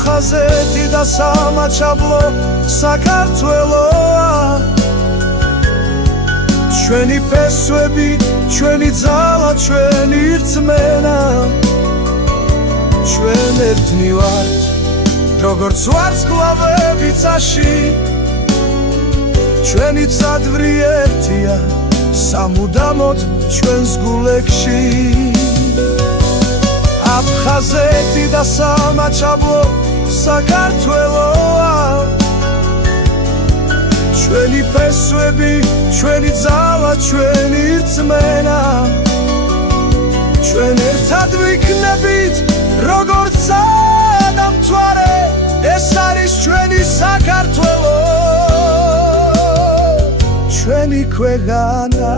აფხაზეთი და სამაჩაბლო საქართველოა ჩვენი ფესვები, ჩვენი ძალა, ჩვენი რწმენა ჩვენ ერთნი ვართ როგორც ვარსკვლავები წაში ჩვენი წადვრი ერთია სამუდამოდ ჩვენს გულებში აფხაზეთი და სამაჩაბლო საქართველოა ჩვენი ფესვები, ჩვენი ძალა, ჩვენი რწმენა ჩვენ ერთად ვიქნებით როგორც ადამთვარე ეს არის ჩვენი საქართველო ჩვენი ქვეყანა